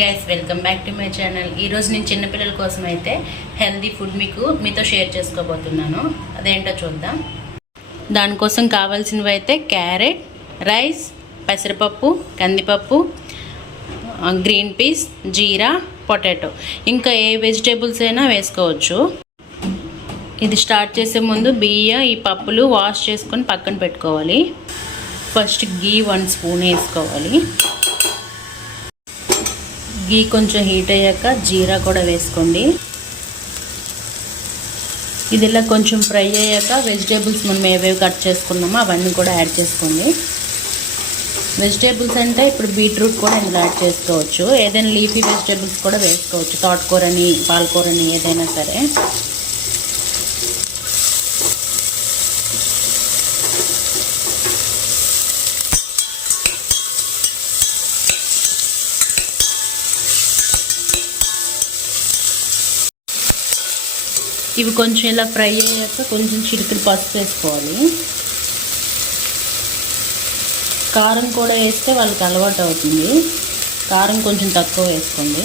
Guys welcome back to my channel. ఈరోజు నేను చిన్నపిల్లల కోసం అయితే హెల్దీ ఫుడ్ మీతో షేర్ చేసుకోబోతున్నాను. అదేంటో చూద్దాం. దానికోసం కావాల్సినవి అయితే క్యారెట్, రైస్, పెసరపప్పు, కందిపప్పు, గ్రీన్ పీస్, జీరా, పొటాటో, ఇంకా ఏ వెజిటేబుల్స్ అయినా వేసుకోవచ్చు. ఇది స్టార్ట్ చేసే ముందు ఈ పప్పులు వాష్ చేసుకొని పక్కన పెట్టుకోవాలి. ఫస్ట్ గీ 1 స్పూన్ వేసుకోవాలి. గీ కొంచెం హీట్ అయ్యాక జీరా కూడా వేసుకోండి. ఇది ఇలా కొంచెం ఫ్రై అయ్యాక వెజిటేబుల్స్ మనం ఏవేవి కట్ చేసుకున్నామో అవన్నీ కూడా యాడ్ చేసుకోండి. వెజిటేబుల్స్ అంటే ఇప్పుడు బీట్రూట్ కూడా ఇందులో యాడ్ చేసుకోవచ్చు. ఏదైనా లీఫీ వెజిటేబుల్స్ కూడా వేసుకోవచ్చు. తోటకూరని, పాలకూరని, ఏదైనా సరే. ఇవి కొంచెం ఇలా ఫ్రై అయ్యాక కొంచెం చిటికెడు పసుపు వేసుకోవాలి. కారం కూడా వేస్తే వాళ్ళకి అలవాటు అవుతుంది. కారం కొంచెం తక్కువ వేసుకోండి.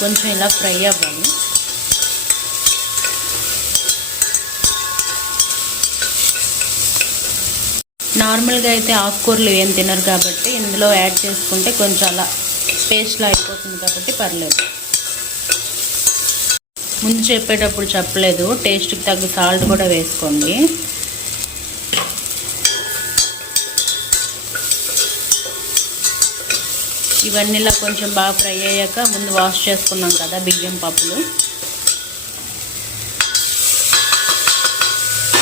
కొంచెం ఇలా ఫ్రై అవ్వాలి. నార్మల్గా అయితే ఆకుకూరలు ఏం తినరు కాబట్టి ఇందులో యాడ్ చేసుకుంటే కొంచెం అలా పేస్ట్లా అయిపోతుంది కాబట్టి పర్లేదు. ముందు చెప్పేటప్పుడు చెప్పలేదు, టేస్ట్కి తగ్గ సాల్ట్ కూడా వేసుకోండి. ఇవన్నీ ఇలా కొంచెం బాగా ఫ్రై అయ్యాక ముందు వాష్ చేసుకున్నాం కదా బియ్యం పప్పులు,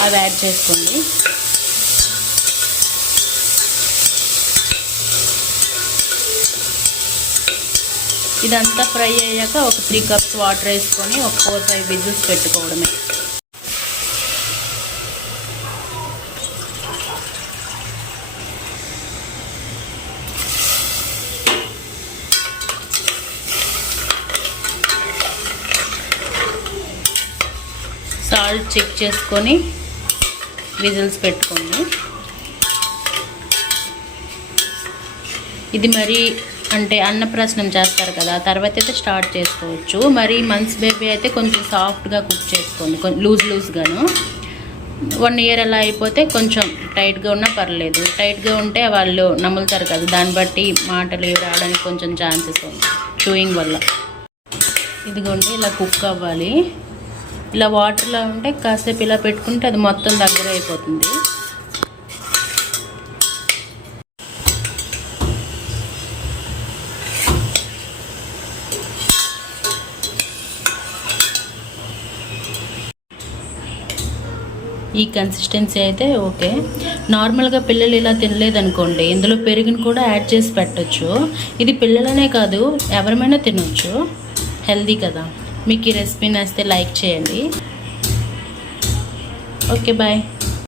అవి యాడ్ చేసుకోండి. ఇదంతా ఫ్రై అయ్యాక ఒక 3 కప్స్ వాటర్ వేసుకొని ఒక 4-5 విజిల్స్ పెట్టుకోవడమే. సాల్ట్ చెక్ చేసుకొని విజిల్స్ పెట్టుకోండి. ఇది మరి అంటే అన్నప్రాసనం చేస్తారు కదా, తర్వాత అయితే స్టార్ట్ చేసుకోవచ్చు. మరి మంత్స్ బేబీ అయితే కొంచెం సాఫ్ట్గా కుక్ చేసుకోండి, కొంచెం లూజ్గాను. 1 ఇయర్ అలా అయిపోతే కొంచెం టైట్గా ఉన్నా పర్లేదు. టైట్గా ఉంటే వాళ్ళు నములుతారు కదా, దాన్ని బట్టి మాటలు రావడానికి కొంచెం ఛాన్సెస్ ఉంది చూయింగ్ వల్ల. ఇదిగోండి ఇలా కుక్ అవ్వాలి. ఇలా వాటర్లో ఉంటే కాసేపు ఇలా పెట్టుకుంటే అది మొత్తం దగ్గర అయిపోతుంది. ఈ కన్సిస్టెన్సీ అయితే ఓకే. నార్మల్గా పిల్లలు ఇలా తినలేదనుకోండి, ఇందులో పెరుగుని కూడా యాడ్ చేసి పెట్టచ్చు. ఇది పిల్లలనే కాదు ఎవరైనా తినొచ్చు, హెల్దీ కదా. మీకు ఈ రెసిపీ నచ్చితే లైక్ చేయండి. Okay, bye.